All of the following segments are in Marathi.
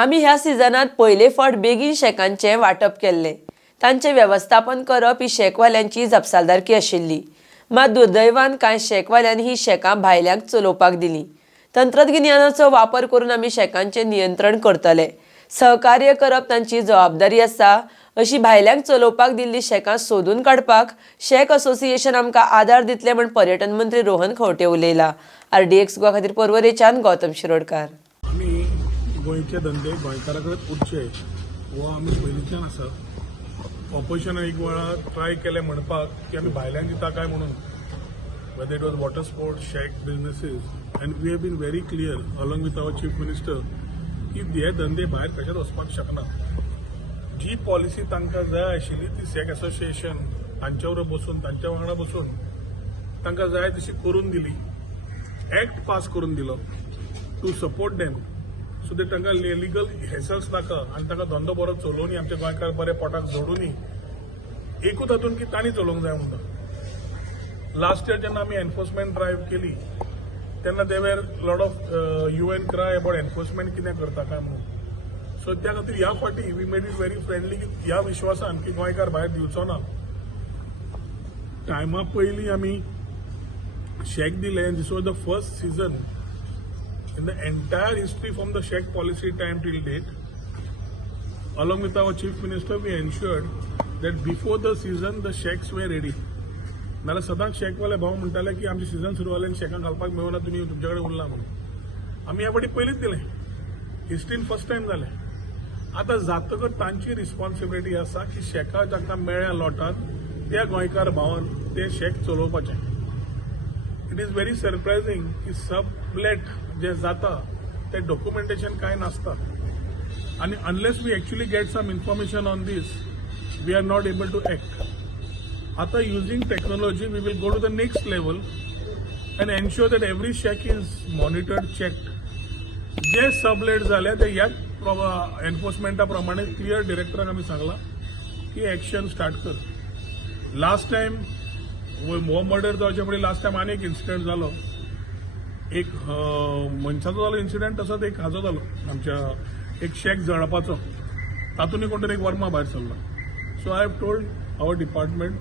आमी ह्या सिजनात पहिले फावट बेगीन शेकांचे वाटप केल्ले। तांचे वेवस्थापन करप ही शेकवाल्यांची जपसालदारकी आशिल्ली। मात दुर्दैवान कांय शेकवाल्यांनी ही शेकां भायल्यांक चलोवपाक दिली। तंत्रगिन्यानाचो वापर करून आमी शेकांचे नियंत्रण करतले। सहकार्य करप तांची जबाबदारी आसा। अशी भायल्यांक चलोवपाक दिल्ली शेकां सोदून काडपाक शेक असोसिएशन आमकां आदार दितले म्हण पर्यटन मंत्री रोहन खंवटे उलयला। RDX गोवा खातीर पर्वरेच्यान गौतम शिरोडकार। आमी गोंयचे धंदे गोंयकारा कडेन उरचे हो आमी पयलींच्यान आसा। ऑपोजिशनान एक वेळा ट्राय केले म्हणपाक की आमी भायल्यांक दिता काय म्हणून, whether it was water sports, shack businesses, and we have been very clear along with our chief minister की हे धंदे भायर कशेच वचपाक शकना। जी पॉलिसी तांकां जाय आशिल्ली ती शेक असोसिएशन तांच्या बरोबर बसून तांच्या वांगडा बसून तांकां जाय तशी करून दिली। एक्ट पास करून दिलो to support them so that तांकां लिगल हेसल्स नाका आनी तांकां धंदो बरो चलोवनी आमचे गोंयकार बरे पोटाक जोडूनी एकूच हातून की तांणी चलोवंक जाय म्हणटा। लास्ट इयर जेन्ना आमी एनफोर्समेंट ड्रायव्ह केली तेन्ना they were lot of UN cry about enforcement कितें करता काय म्हणून। सो त्या खातीर ह्या फावटी we made it very friendly की ह्या विश्वासान की गोंयकार भायर दिवचो ना। टायमा पयलीं आमी शेक दिले end this was the first season in the entire history from the Sheikh policy time till date. Along with our chief minister, we ensured that before the season the Sheikhs were ready. नाल्यार सदांच शेकवाले भाव म्हणटाले की आमचे सीजन सुरू जाले शेकां घालपाक मेळना तुमी तुमचे कडेन उरला म्हणून। आमी ह्या फावटी पयलींच दिले, हिस्ट्रीन फर्स्ट टायम जालें। आतां जातकच तांची रिस्पॉन्सिबिलिटी आसा की शेकां जांकां मेळ्ळ्या लॉटान त्या गोंयकार भावान ते शेक चलोवपाचें। इट इज व्हेरी सरप्रायझिंग की सबलेट जे जाता ते डॉक्युमेंटेशन काय नासता आणि unless we actually get some information on this we are not able to act. आता using technology we will go to the next level and ensure that every shack is monitored checked. जे सबलेट जाले ते ह्याच एनफोर्समेंटा प्रमाणे क्लियर डिरेक्टराक आमी सांगला की एक्शन स्टार्ट कर। लास्ट टायम हो मर्डर जावचे पयलीं लास्ट टायम आनी एक इन्सिडेंट जालो, एक मनशाचो जालो इन्सिडेंट तसोच एक हाजो जालो आमच्या एक शेक जळपाचो, तातूंतय कोण तरी एक वर्मा भायर सरलो। So I have told our department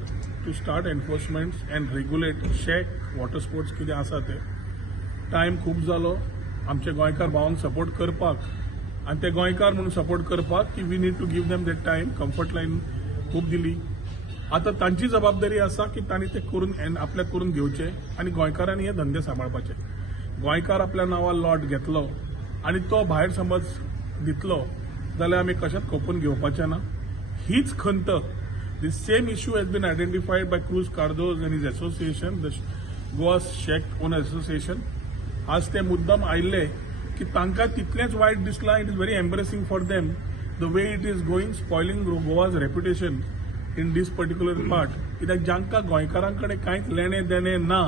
to start enforcement and regulate shack water sports कितें आसा ते। टायम खूब जालो आमचे गोंयकार भावांक सपोर्ट करपाक आनी ते गोंयकार म्हणून सपोर्ट करपाक की we need to give them that time. Comfort लायन खूब दिली। आता तांची जबाबदारी आसा की तांणी ते करून आपल्याक करून घेवचे आनी गोंयकारांनी हे धंदे सांबाळपाचे। गोंयकार आपल्या नांवार लॉट घेतलो आनी तो भायर समज दितलो जाल्यार आमी कशेंच खपून घेवपाचें ना। हीच खंत the same issue has been identified by Cruz Cardozo and his association the Goa shack owner association. आज ते मुद्दम आयिल्ले की तांकां तितलेंच वायट दिसलां। It is very embarrassing for them the way it is going spoiling Goa's reputation in this particular part. कित्याक जांकां गोंयकारां कडेन कांयच लेणें देणें ना,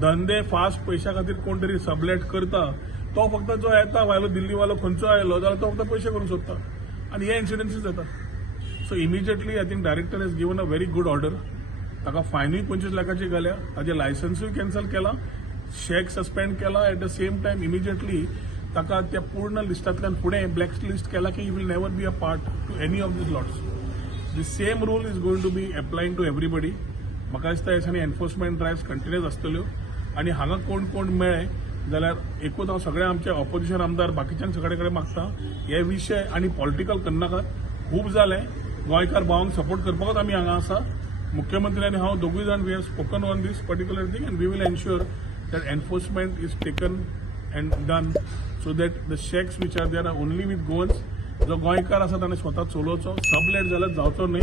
धंदे फास्ट पैशा खातीर कोण तरी सबलेट करता, तो फक्त जो येता वायलो दिल्लीवालो खंयचो आयलो जाल्यार तो फक्त पयशे करूंक सोदता आनी हे इन्सिडन्सीस जाता। So immediately I think director has given a very good order. ताका फायनूय 25 लाखाची घाल्या, ताजें लायसन्सूय कॅन्सल केला, शेक सस्पेंड केला। At the same time immediately ताका त्या पूर्ण लिस्टांतल्यान फुडें ब्लॅक लिस्ट केला की you will never be a part to any of these lots. The same rule is going to be applying to everybody. म्हाका दिसता ह्या दिसांनी एनफोर्समेंट ड्रायव्स कंटिन्यूस आसतल्यो आनी हांगा कोण कोण मेळ्ळे जाल्यार एकूच हांव सगळे आमचे ऑपोजिशन आमदार बाकीच्यांक सगळे कडेन मागता हे विशय आनी पॉलिटिकल करनाकात। खूब जालें, गोंयकार भावांक सपोर्ट करपाकूच आमी हांगा आसा। मुख्यमंत्री आनी हांव दोगूय जाण we have spoken on this particular thing and we will ensure that enforcement is taken and done so that the shacks which are there are only with Goans. जो गोंयकार आसा ताणें स्वता चलोवचो, सबलेट जाल्यार जावचो न्हय।